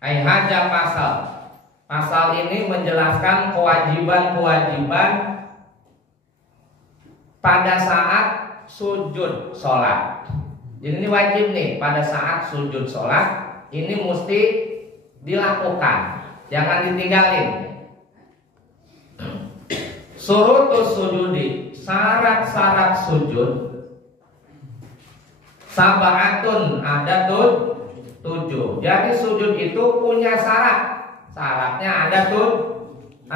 Ai hadza pasal. Pasal ini menjelaskan kewajiban-kewajiban pada saat sujud sholat. Jadi ini wajib nih pada saat sujud sholat. Ini mesti dilakukan, jangan ditinggalin. Surutus sujudi, syarat-syarat sujud. Sab'atun, ada 7. Jadi sujud itu punya syarat. Syaratnya ada 7.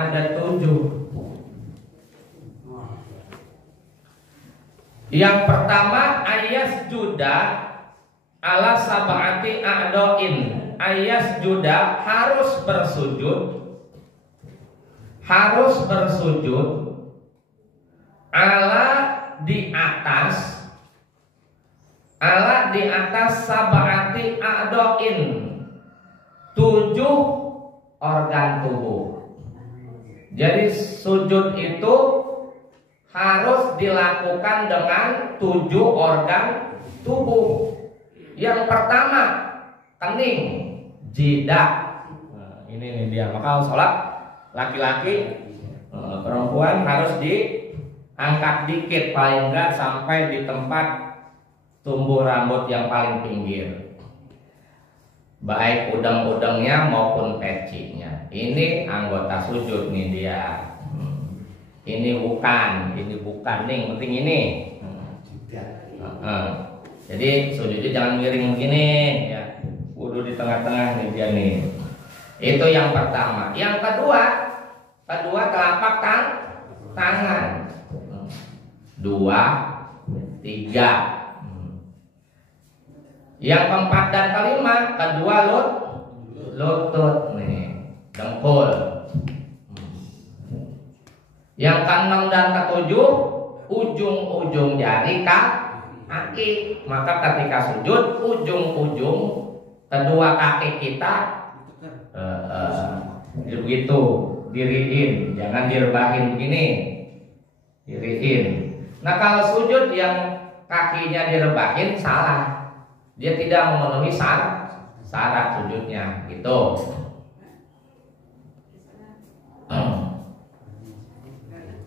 Yang pertama ayas juda ala sab'ati a'doin. Ayas juda harus bersujud. Harus bersujud ala di atas sab'ati a'doin, 7 organ tubuh. Jadi sujud itu harus dilakukan dengan 7 organ tubuh. Yang pertama kening, jidat. Nah, ini nih dia. Maka sholat laki-laki, perempuan harus diangkat dikit, paling enggak sampai di tempat tumbuh rambut yang paling pinggir, baik udang-udangnya maupun pecinya. Ini anggota sujud nih dia. Ini bukan nih, penting ini. Jadi sujudnya jangan miring begini ya. Kudu di tengah-tengah nih dia nih. Itu yang pertama. Yang kedua telapak tangan. 2, 3. Yang keempat dan kelima, kedua lutut nih, dengkul. Yang keenam dan ketujuh, ujung-ujung jari kaki. Maka ketika sujud, ujung-ujung kedua kaki kita begitu diriin, jangan direbahin begini, diriin. Nah kalau sujud yang kakinya direbahin salah. Dia tidak memenuhi syarat sujudnya, gitu.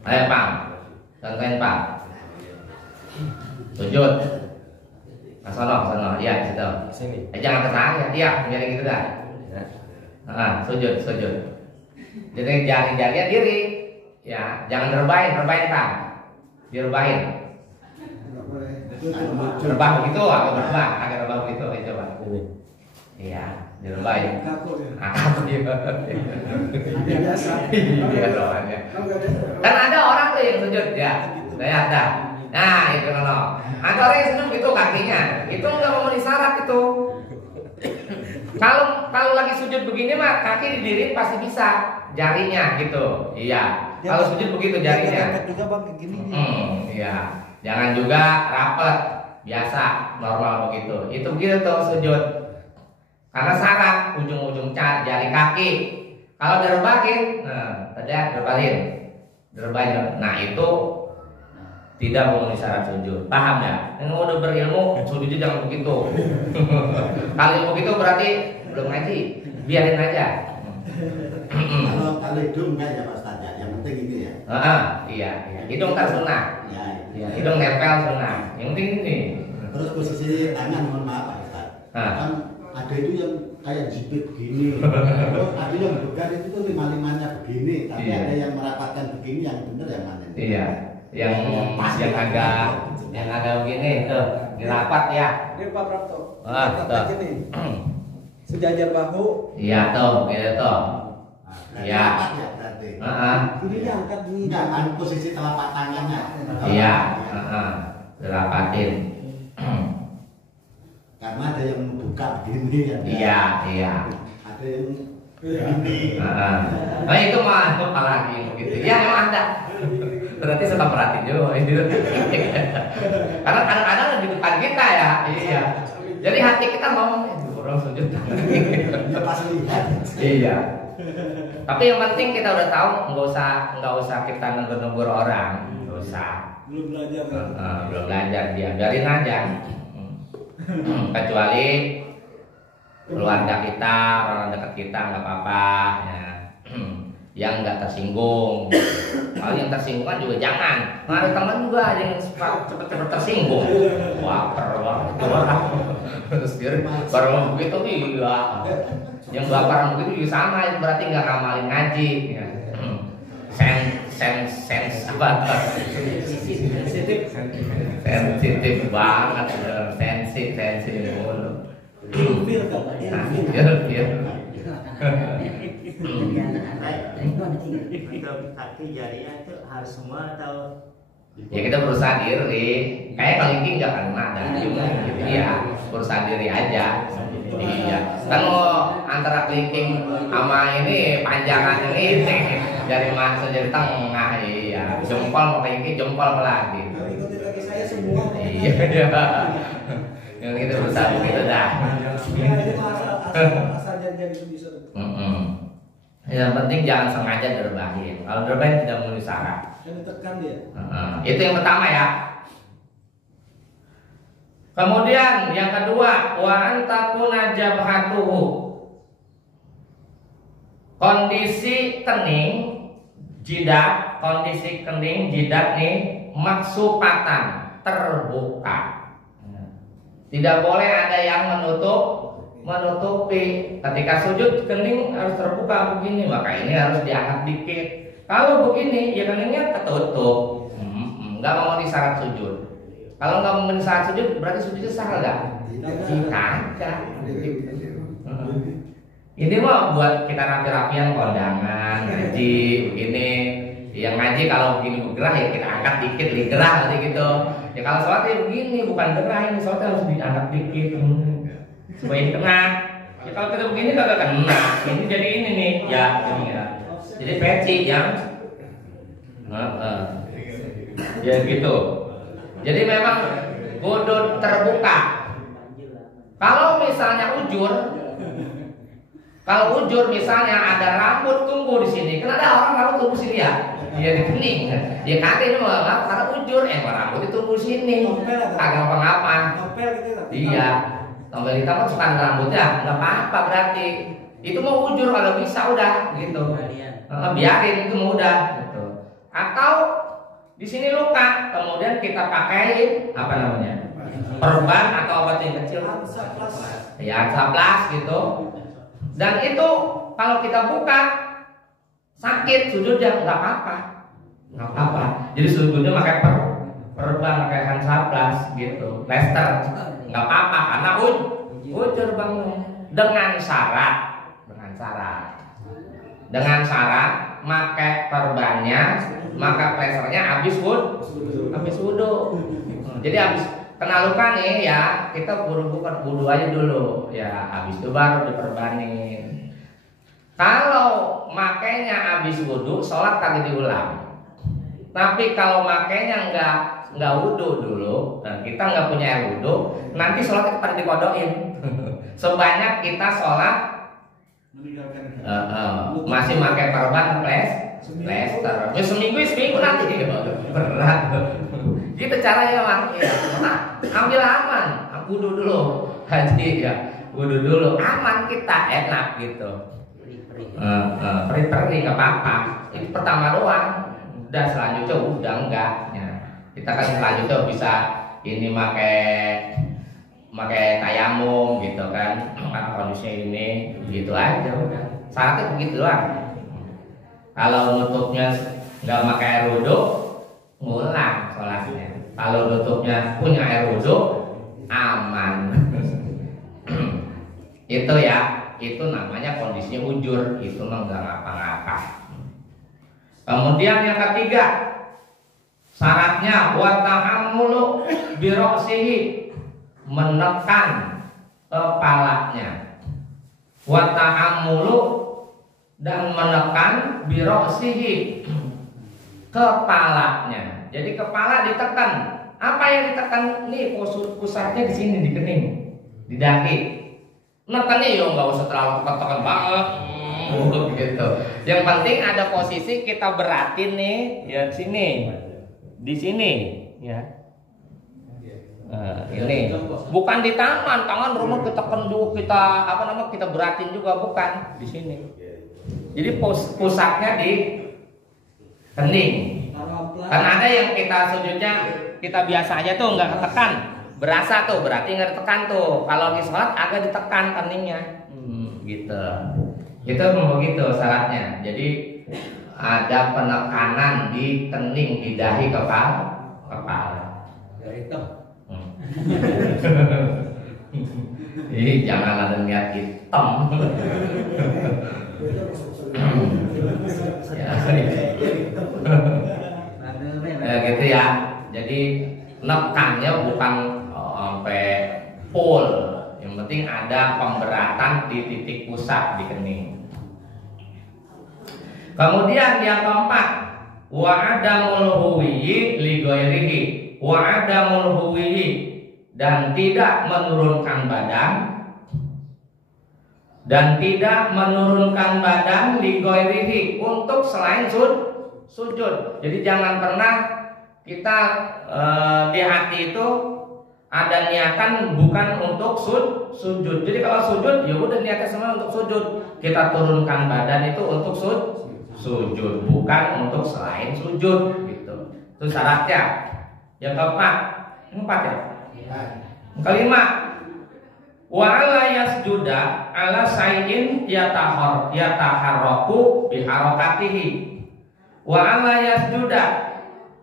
Ayo Pak, contohin Pak. Sujud. Nah, sono, ya situ. Sini. Jangan ke saya, dia miring gitu dah. Sujud. Jadi jari-jarinya diri, ya, jangan rebahin Pak. Direbahin. Rebah begitu, agak rebah begitu, coba. Iya, direbahin. Biasa. Kan ada orang tuh yang sujud, ya, saya ada. Nah, itu loh. Ada orang yang seneng gitu kakinya, itu nggak memenuhi syarat itu. Kalau lagi sujud begini mah kaki didiriin pasti bisa, jarinya gitu. Iya. Kalau sujud begitu jarinya. Juga bang gini. Iya. Jangan juga rapet, biasa, normal begitu. Itu begitu tuh sujud. Karena syarat ujung-ujung jari kaki. Kalau direbahin, direbahin. Nah itu tidak memenuhi syarat sujud. Paham ya? Yang udah berilmu, sujudnya jangan begitu. Kalau begitu berarti belum ngaji. Biarin aja. Kalau hidung enggak ya Pak Ustaz, yang penting ini ya. Iya. Hidung tak sunnah. Ya, hidung nempel sunnah. Yang penting ini. Terus posisi tangan, mohon maaf Pak Ustaz. Kan ada itu yang kayak jepit begini. Terus ada yang began itu tuh 5-5-nya begini, tapi ada yang merapatkan begini, yang benar yang mana? Iya. Yang agak begini tuh dirapat ya. Ini Pak Prapto. Tuh. Sejajar bahu. Iya tuh, gitu tuh. Iya. Berarti. Ini diangkat nih. Enggak kan posisi telapak tangannya. Iya. Dirapatin. Karena ada yang membuka begini ya. Iya. Ada yang begini. Nah itu mah apalagi begitu. Ya memang ada. Berarti suka perhatiin juga. Karena kadang-kadang di depan kita ya. Iya. Jadi hati kita ngomong orang sujud. Pas lihat. Iya. Tapi yang penting kita udah tahu, nggak usah kita negur-negur orang, nggak usah. Belum belajar. Belum belajar dia, biarin aja. Kecuali keluarga kita, orang dekat kita nggak apa-apa ya. Yang nggak tersinggung. Kalau yang tersinggung kan juga jangan. Nah, ada teman juga yang cepet-cepet tersinggung. Wah, banget itu orang. Terus dia baru begitu iya. Yang baperan begitu juga sama, itu berarti nggak ngamalin ngaji. Ya. Sensitif banget, sensitif mulu. Untuk kaki jarinya itu harus semua atau ya kita berusaha diri. Kayak kalau ini nggak kena dan cuma gitu ya, berusaha diri aja. Iya. Kan mau antara kelingking sama ini panjangan yang ini dari masuk dari tengah iya. Jempol mau kelingking jempol lagi. Ikutin lagi saya semua. Iya. Yang kita berusaha begitu dah. Ya itu asal janjian itu bisa. Yang penting jangan sengaja derbahin. Kalau derbahin tidak memenuhi syarat. Dan ditekan dia. Itu yang pertama ya. Kemudian yang kedua, wa antakuna jabhatuhu. Kondisi kening jidat, kondisi kening jidat nih maksupatan, terbuka. Tidak boleh ada yang menutupi. Ketika sujud kening harus terbuka begini, maka ini harus diangkat dikit. Kalau begini ya keningnya ketutup. Enggak mau disyarat sujud. Kalau nggak mau syarat sujud berarti sujudnya sah nggak? Tidak. Ini mah buat kita rapi-rapian kondangan, ngaji begini. Yang ngaji kalau begini bergerah ya kita angkat dikit, digerah nanti gitu. Ya kalau sholatnya begini bukan gerah, ini sholatnya harus diangkat dikit supaya kena. Ya kalau kita begini kagak kena. Ini jadi ini nih, ya ini ya. Jadi peci yang, ya gitu. Jadi memang kudu terbuka. Kalau misalnya kalau ujur misalnya ada rambut tumbuh di sini, kan ada orang rambut tumbuh sini ya, dia di kening. Dia kata ini malah karena ujur, rambut itu tumbuh sini, agak apa-apa. Iya, tompel hitam kan suka rambutnya, nggak apa-apa berarti. Itu mau ujur kalau bisa udah gitu. Biarin itu mau udah gitu. Atau di sini luka, kemudian kita pakai apa namanya? Perban atau obat yang kecil. Ya, saplas gitu. Dan itu kalau kita buka sakit sujudnya nggak apa-apa. Jadi sujudnya pakai perban, pakai hansaplas gitu, plester nggak apa-apa karena ujur banget dengan syarat pakai perbannya, maka plesternya habis wudhu. Jadi habis kena luka nih ya kita wudhu aja dulu ya, habis itu baru diperbanin. Kalau makainya habis wudhu sholat kagak diulang. Tapi kalau makainya nggak wudhu dulu dan kita nggak punya air wudhu, nanti sholatnya pada dikodokin. Sebanyak kita sholat masih pakai perban plester. Ya seminggu nanti berat. Gitu caranya Bang. Ya, ambil aman, wudhu dulu. Haji ya, wudhu dulu aman kita enak gitu. Perih nggak apa-apa. Itu pertama doang. Udah selanjutnya udah enggak. Ya. Kita kan selanjutnya bisa ini pakai tayamum gitu kan. Kondisinya ini gitu aja udah. Syaratnya begitu doang. Kalau nutupnya nggak pakai air wudhu, ngulang sholatnya. Kalau nutupnya punya air wudhu, aman. Itu ya, itu namanya kondisinya ujur. Itu mah nggak ngapa-ngapa. Kemudian yang ketiga, syaratnya wa tahammulu bi ra'sihi, menekan kepalanya. Wa tahammulu dan menekan bi ra'sihi, kepalanya. Jadi kepala ditekan. Apa yang ditekan? Nih pusatnya di sini, di kening, di dahi. Nekannya ya nggak usah terlalu tekan banget. Gitu. Yang penting ada posisi kita beratin nih, ya di sini, ya. Ini bukan di tangan, tangan rumah kita kenduk, kita kita beratin juga, bukan di sini. Jadi pusatnya di kening. Karena ada yang kita sujudnya kita biasa aja tuh nggak ketekan, berasa tuh berarti nggak ditekan tuh. Kalau di sholat agak ditekan keningnya, gitu. Itu begitu syaratnya. Jadi ada penekanan di kening, di dahi, kepala. Ih, jangan ada niat hitam. Ya, gitu ya. Jadi nekannya bukan sampai full. Yang penting ada pemberatan di titik pusat di kening. Kemudian yang keempat, wa adamul huwiyyi li ghairihi, wa adamul huwiyyi, dan tidak menurunkan badan li ghairihi untuk selain sujud. Jadi jangan pernah kita di hati itu ada niatan bukan untuk sujud. Jadi kalau sujud ya udah niatnya semua untuk sujud. Kita turunkan badan itu untuk sujud, bukan untuk selain sujud gitu. Itu syaratnya. Yang keempat ya. Kelima, wa ala yasjuda ala sayin yataharraku biharakatihi. Wa ala yasjuda,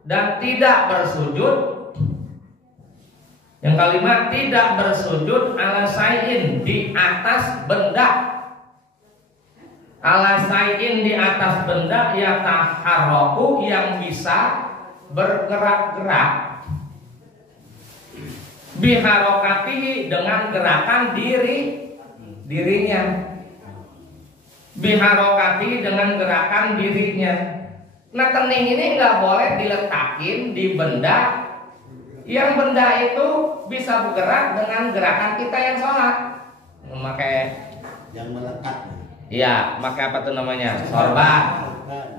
dan tidak bersujud. Yang kelima, tidak bersujud ala sayin, di atas benda. Ala sayin, di atas benda, yataharraku, yang bisa bergerak-gerak, biharokatihi, dengan gerakan dirinya, biharokatihi, dengan gerakan dirinya. Nah, kening ini nggak boleh diletakin di benda yang benda itu bisa bergerak dengan gerakan kita yang sholat. Memakai yang melekat. Iya, maka apa tuh namanya? Sorban.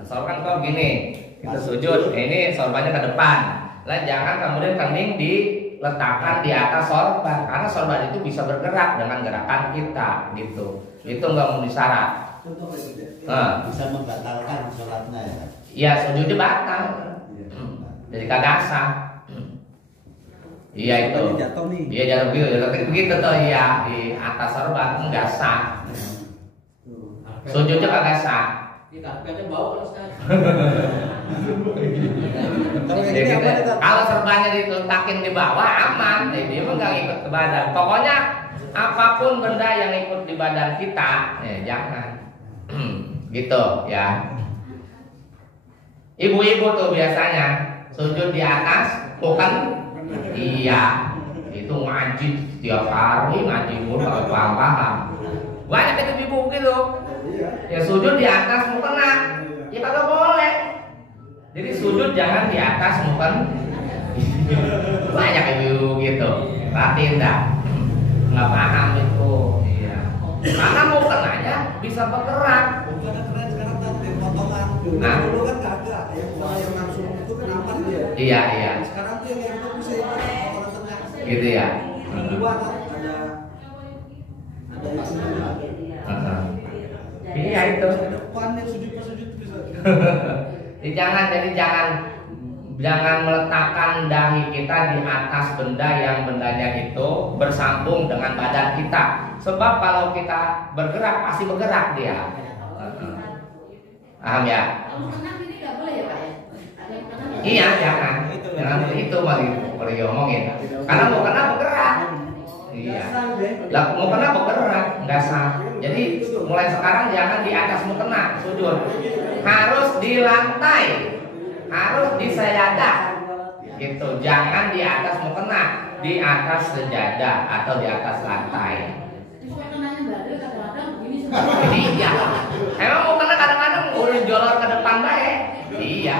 Sorban kok gini, kita sujud, ini sorbannya ke depan. Lah jangan kemudian kening diletakkan di atas sorban, karena sorban itu bisa bergerak dengan gerakan kita, gitu. Itu nggak mau disyarat. Bisa membatalkan sholatnya ya. Iya, sujudnya batal. Jadi kagak sah. Iya itu. Iya jatuh begitu tuh, iya, di atas sorban nggak sah. Sujudnya kagak sah. Kalau serbannya diletakin di bawah aman, dia mah nggak ikut ke badan. Pokoknya apapun benda yang ikut di badan kita, jangan. Gitu ya. Ibu-ibu tuh biasanya sujud di atas, bukan? Iya, itu ngaji setiap hari, ngaji mulu kalau paham. Banyak itu ibu gitu. Ya sujud di atas mukena, ya kagak boleh. Jadi sujud jangan di atas mukena. Banyak ibu gitu. Perhatiin dah. Nggak paham itu. Iya. Karena mukenanya bisa bergerak. Nah, dulu kan kagak, yang langsung itu kan apa dia? Iya. Sekarang tuh yang itu bisa orang tengah. Gitu ya. Dua kan ada yang Iya itu. depannya sujud bisa. Jangan meletakkan dahi kita di atas benda yang bendanya itu bersambung dengan badan kita. Sebab kalau kita bergerak pasti bergerak dia. Paham ya? Iya, jangan itu baru diomongin. Karena mau kena bergerak. Iya. Lah mau kena bergerak, nggak sah. Jadi mulai sekarang jangan di atas mukena sujud. Harus di lantai. Harus di sajadah. Gitu. Jangan di atas mukena, di atas sejadah atau di atas lantai. Iya. Emang mukena kadang-kadang udah jolor ke depan baik. Iya.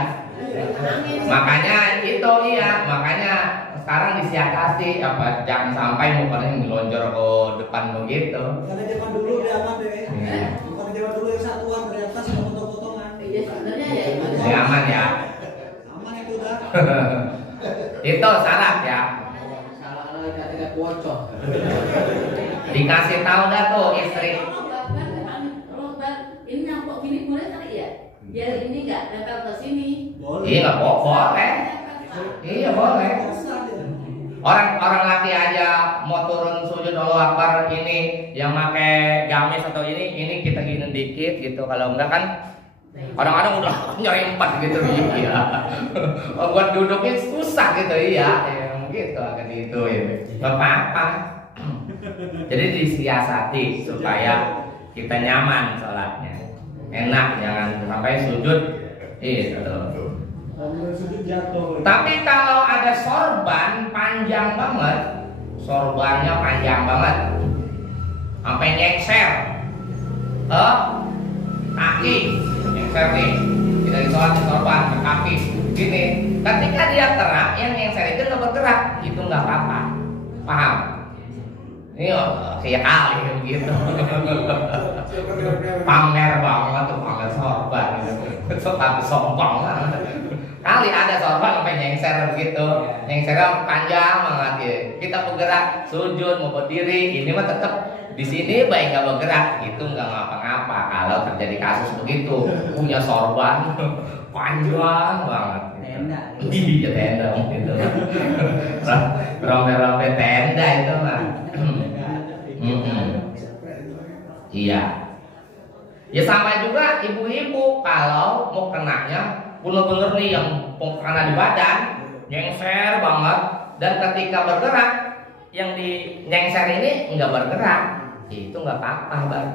Makanya sekarang disiasati apa, jangan sampai mukanya melonjor ke depan begitu. Karena zaman dulu dia aman deh. Bukan zaman dulu yang satuan dari atas yang potong-potongan. Iya sebenarnya ya. Ini aman ya. Aman itu udah. Itu syarat ya. Dikasih tahu dah tuh istri. Ini nyampe gini boleh kali ya? Biar ini nggak nempel ke sini. Iya nggak boleh. Iya boleh. Orang laki aja mau turun sujud Allahu Akbar ini yang pakai gamis atau ini kita gini dikit gitu. Kalau enggak kan kadang-kadang udah nyerempet gitu iya. Buat duduknya susah gitu iya. Gitu akan itu ya. Enggak apa-apa. Jadi disiasati supaya kita nyaman sholatnya. Enak jangan sampai sujud itu. Tapi kalau ada sorban panjang banget, sorbannya panjang banget, sampai nyengser, kaki, nyengser nih, kita sholat di sorban ke kaki, gini. Ketika dia gerak, yang nyengser itu nggak bergerak, itu nggak apa-apa, paham? Ini kayak kali begitu, pamer banget tuh pamer sorban, itu tapi sombong banget. Kali ada sorban sampai nyengser begitu, nyengsernya panjang banget ya. Kita bergerak, sujud mau berdiri, ini mah tetap di sini baik nggak bergerak, itu nggak ngapa-ngapa. Kalau terjadi kasus begitu, punya sorban panjang banget. Iya tenda gitu. Rompe-rompe tenda itu mah. Iya. Ya sama juga ibu-ibu kalau mau kenanya bener-bener nih yang kena di badan nyengser banget dan ketika bergerak yang di nyengser ini nggak bergerak itu nggak apa-apa bang.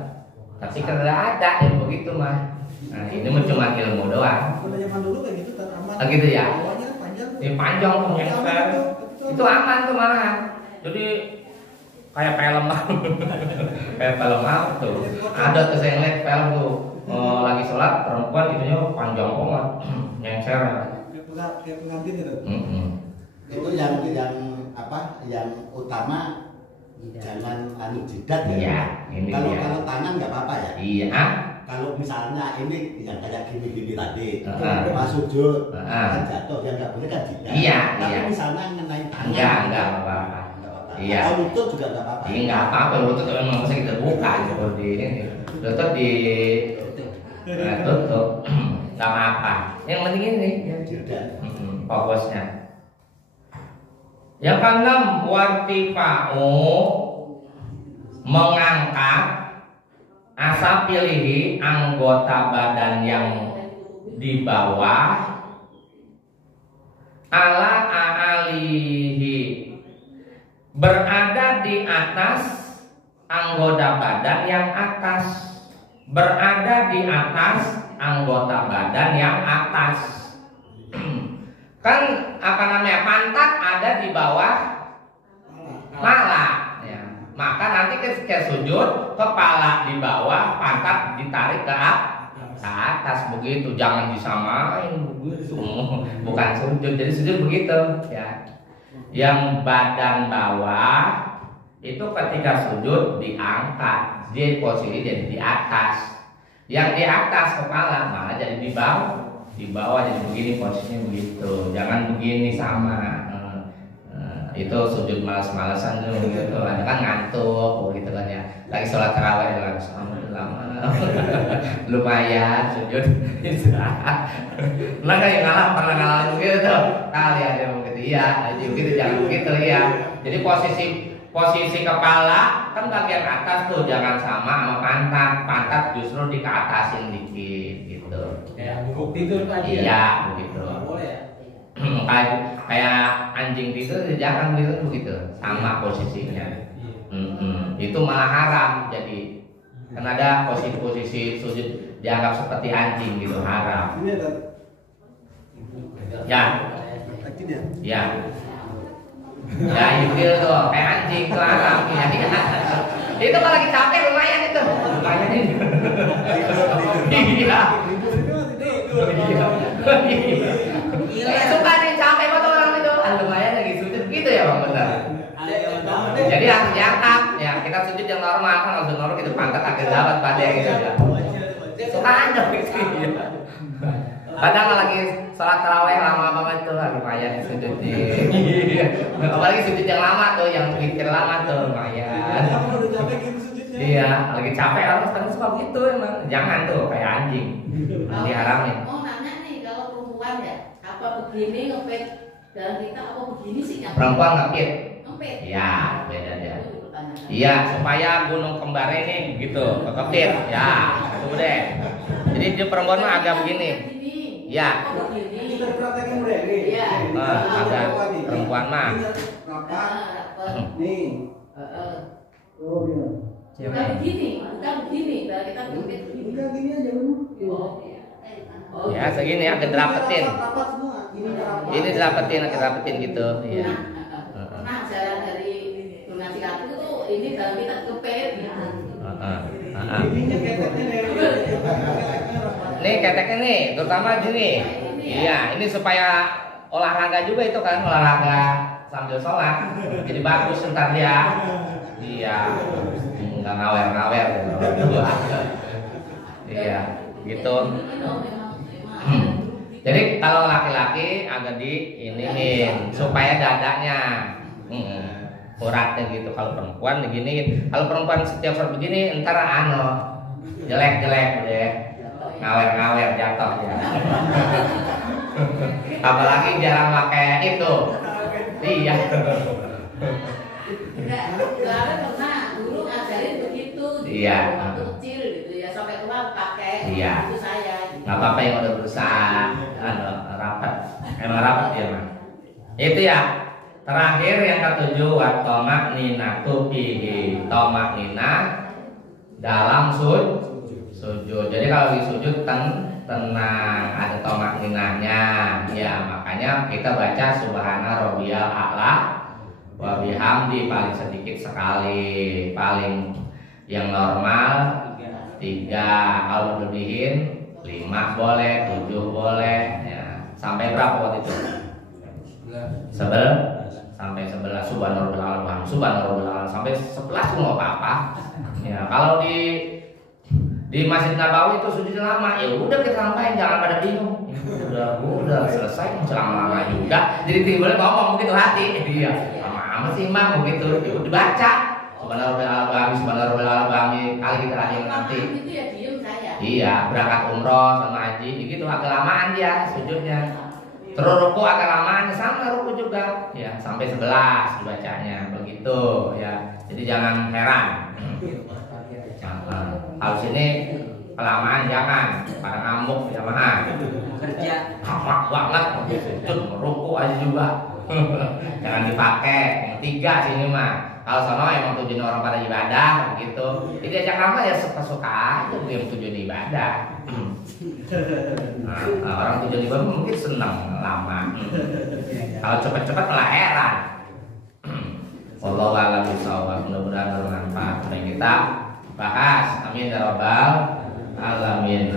Tapi kalau ada yang begitu mah, nah ini cuma ilmu doang. Pada zaman dulu kayak gitu aman. Gitu ya. Bawahnya panjang. Ini panjang tuh nyengser. Itu aman tuh malah. Jadi kayak film kayak film apa tuh? Ada tuh saya lihat film tuh. Lagi sholat perempuan itunya panjang banget nyengser kayak pengantin itu. Itu yang apa yang utama jangan jidat ya. Iya, ini kalau tangan nggak apa-apa ya. Iya. Kalau misalnya ini yang kayak gini-gini tadi, pas sujud kan jatuh yang nggak boleh kan jidat. Iya. Tapi misalnya ngenain tangan. Enggak apa-apa. Iya. Kalau lutut juga nggak apa-apa. Iya nggak apa-apa, lutut memang bisa kita buka seperti ini. Lutut di tutup, nggak apa-apa. Yang penting ini fokusnya. Yang keenam, wartifa'u mengangkat asa pilihi anggota badan yang di bawah ala a'alihi berada di atas anggota badan yang atas. Berada di atas anggota badan yang atas. Kan apa namanya, pantat ada di bawah kepala ya. Maka nanti ketika sujud kepala di bawah, pantat ditarik ke atas begitu. Jangan disamain begitu. Bukan sujud, jadi sujud begitu ya. Yang badan bawah itu ketika sujud diangkat, dia posisi jadi di atas. Yang di atas kepala malah jadi di bawah. Di bawah jadi begini posisinya begitu. Jangan begini sama. Itu sujud malas-malasan dulu gitu. Ada kan ngantuk gitu kan ya. Lagi sholat tarawih langsung lama. Lumayan sujud istirahat. Nah kayak pernah ngalamin begitu. Kali ada yang begitu ya, begitu jangan begitu ya. Jadi posisi kepala kan bagian atas tuh jangan sama pantat. Pantat justru dikeatasin dikit gitu. Tidur tadi. Iya begitu. Kayak anjing tidur jangan begitu sama posisinya. Itu malah haram. Jadi kan ada posisi sujud dianggap seperti anjing gitu, haram. Ya. Ya. Ya itu tuh kayak anjing tuh haram ya. Itu kalau lagi capek lumayan itu. Lumayan ini. Iya. Iya. Suka nih capek banget orang itu. Lumayan lagi sujud gitu ya Bang benar. Jadi harus diangkat ya, kita sujud yang normal kan, sujud normal gitu pantat agak dapat pada gitu ya. Suka aja gitu ya. Kadang lagi sholat taraweh lama banget tuh, lumayan sujudnya. Apalagi sujud yang lama tuh, yang mikir lama tuh lumayan. Udah capek gitu sujudnya. Iya, lagi capek orang sekarang suka gitu emang. Jangan tuh kayak anjing. Diharamin. Mau nanya nih kalau perempuan ya, apa begini ngepet dalam kita apa begini sih yang Perempuan ngepit. ngepet? Iya, beda dia. Itu pertanyaan. Iya, supaya gunung kembar ini gitu, kekepit. Ya, itu deh. Jadi dia perempuan mah agak begini. Iya. Oh, begini. Kita dipraktekin udah nih. Iya. Agak perempuan mah. Rapat. Ah, Nih. Oh iya. bukan begini, bukan begini. Kalau kita ngepet begini. Udah gini aja lu. Oh, iya. Oh, Ya, segini agak dirapetin. Rapat semua. Ini rapat. Ini dirapetin, agak dirapetin gitu. Iya. Nah, jalan dari donasi kartu itu ini dalam kita ngepet gitu. Ininya keteknya dari Nih keteknya nih, terutama gini. Iya, ini supaya olahraga juga itu kan, olahraga sambil sholat. Jadi bagus ntar dia. Iya, nggak ngawer-ngawer. Iya, gitu. Jadi kalau laki-laki agak diiniin supaya dadanya uratnya gitu. Kalau perempuan begini, kalau perempuan setiap saat begini, ntar jelek-jelek deh, ngawer-ngawer jatuh ya. Apalagi jarang pakai itu. Iya. Enggak, pernah dulu ngajarin begitu. Iya. Waktu kecil gitu ya sampai tua pakai. Iya. Itu saya. Nggak apa-apa yang udah berusaha rapat, emang rapat ya mah. Itu ya. Terakhir yang ketujuh watomak nina tupihi tomak nina dalam sujud. Jadi kalau di sujud tenang, ada tomak ninanya. Ya makanya kita baca subhana rabbiyal a'la wa bihamdi paling sedikit sekali, paling yang normal 3, kalau lebihin 5 boleh, 7 boleh, ya. Sampai berapa waktu itu? Sampai 11 subhanallah sampai 11 pun nggak apa-apa. Ya kalau di Masjid Nabawi itu sujudnya lama, ya udah kita sampaikan, jangan pada bingung. Udah selesai, lama-lama juga. Jadi tiba-tiba ngomong begitu hati, dia lama-lama sih mah begitu, ya udah baca. Subhanallah kali kita aja nanti. Itu ya diem saya. Iya, berangkat umroh sama haji, begitu agak lamaan dia sujudnya. Terus ruku agak lamaan, sama ruku juga, ya sampai 11 dibacanya, begitu ya. Jadi jangan heran. Kalau sini kelamaan jangan, pada ngamuk jamaah. Kerja Lama banget, sujud ruku aja juga. Jangan dipakai. Yang 3 sini mah. Kalau sono emang tujuan orang pada ibadah begitu. Jadi ajak lama ya suka-suka aja yang tujuan ibadah. Nah, orang tujuan ibadah mungkin senang lama. Kalau cepat-cepat malah heran. Wallahu a'lam bishawab. Mudah-mudahan bermanfaat bagi kita. Bahas amin ya rabbal alamin.